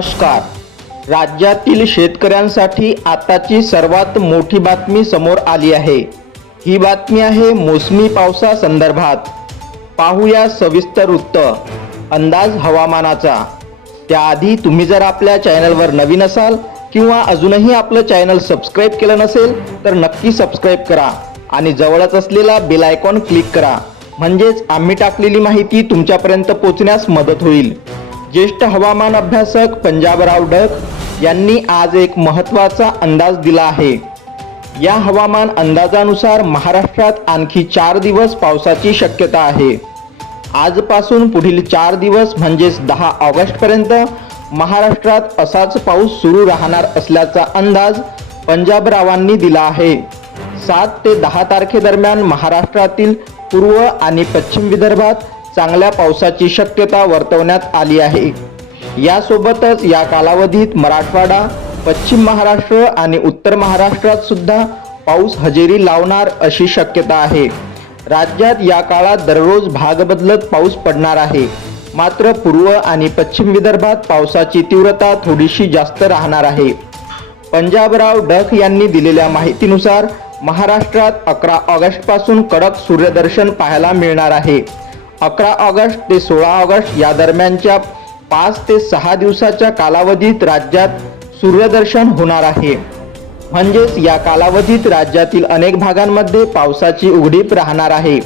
नमस्कार. राज्यातील शेतकऱ्यांसाठी आताची सर्वात मोठी बातमी समोर आली आहे. ही बातमी आहे मोसमी पावसासंदर्भात पाहूया सविस्तर वृत्त. अंदाज हवामानाचा. त्याआधी तुम्ही जर आपल्या चॅनलवर नवीन असाल किंवा अजूनही आपलं चॅनल सबस्क्राईब केलं नसेल तर नक्की सबस्क्राईब करा आणि जवळच असलेला बेल आयकॉन क्लिक करा. म्हणजेच आम्ही टाकलेली माहिती तुमच्यापर्यंत पोचण्यास मदत होईल. ज्येष्ठ हवामान अभ्यासक पंजाबराव डक यांनी आज एक महत्त्वाचा अंदाज दिला आहे. या हवामान अंदाजानुसार महाराष्ट्रात आणखी चार दिवस पावसाची शक्यता आहे. आजपासून पुढील चार दिवस म्हणजेच दहा ऑगस्टपर्यंत महाराष्ट्रात असाच पाऊस सुरू राहणार असल्याचा अंदाज पंजाबरावांनी दिला आहे. सात ते दहा तारखेदरम्यान महाराष्ट्रातील पूर्व आणि पश्चिम विदर्भात चांगल्या पावसाची शक्यता वर्तवण्यात आली आहे. यासोबतच या कालावधीत मराठवाडा पश्चिम महाराष्ट्र आणि उत्तर महाराष्ट्रात सुद्धा पाऊस हजेरी लावणार अशी शक्यता आहे. राज्यात या काळात दररोज भाग बदलत पाऊस पडणार आहे. मात्र पूर्व आणि पश्चिम विदर्भात पावसाची तीव्रता थोडीशी जास्त राहणार आहे. पंजाबराव डक यांनी दिलेल्या माहितीनुसार महाराष्ट्रात अकरा ऑगस्टपासून कडक सूर्यदर्शन पाहायला मिळणार आहे. अकरा ऑगस्ट ते सोळा ऑगस्ट या दरम्यानच्या पाच ते सहा दिवसाच्या कालावधीत राज्यात सूर्यदर्शन होणार आहे. म्हणजेच या कालावधीत राज्यातील अनेक भागांमध्ये पावसाची उघडीप राहणार आहे.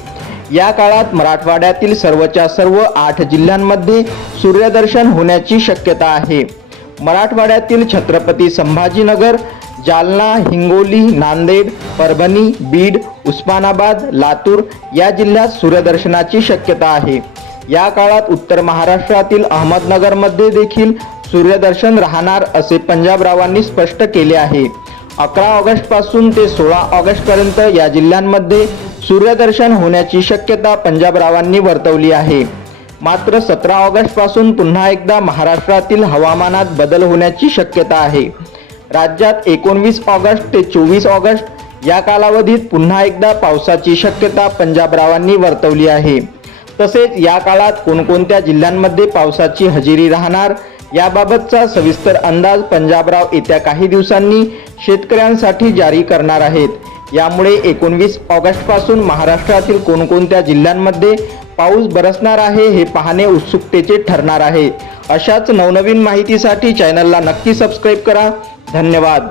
या काळात मराठवाड्यातील सर्वच्या सर्व आठ जिल्ह्यांमध्ये सूर्यदर्शन होण्याची शक्यता आहे. मराठवाड्यातील छत्रपती संभाजीनगर जालना हिंगोली नांदेड परभणी बीड उस्मानाबाद लातूर या जिल्ह्यात सूर्यदर्शनाची शक्यता आहे. या काळात उत्तर महाराष्ट्रातील अहमदनगरमध्ये देखील सूर्यदर्शन राहणार असे पंजाबरावांनी स्पष्ट केले आहे. अकरा ऑगस्टपासून ते सोळा ऑगस्टपर्यंत या जिल्ह्यांमध्ये सूर्यदर्शन होण्याची शक्यता पंजाबरावांनी वर्तवली आहे. मात्र सतरा ऑगस्टपासून पुन्हा एकदा महाराष्ट्रातील हवामानात बदल होण्याची शक्यता आहे. राज्यात एकोणवीस ऑगस्ट ते चोवीस ऑगस्ट या कालावधीत पुन्हा एकदा पावसाची शक्यता पंजाबरावांनी वर्तवली आहे. तसेच या काळात कोणकोणत्या जिल्ह्यांमध्ये पावसाची हजेरी राहणार याबाबतचा सविस्तर अंदाज पंजाबराव येत्या काही दिवसांनी शेतकऱ्यांसाठी जारी करणार आहेत. यामुळे एकोणवीस ऑगस्टपासून महाराष्ट्रातील कोणकोणत्या जिल्ह्यांमध्ये पाऊस बरसणार आहे हे पाहणे उत्सुकतेचे ठरणार आहे. अशाच नवनवीन माहितीसाठी चॅनलला नक्की सबस्क्राईब करा. धन्यवाद.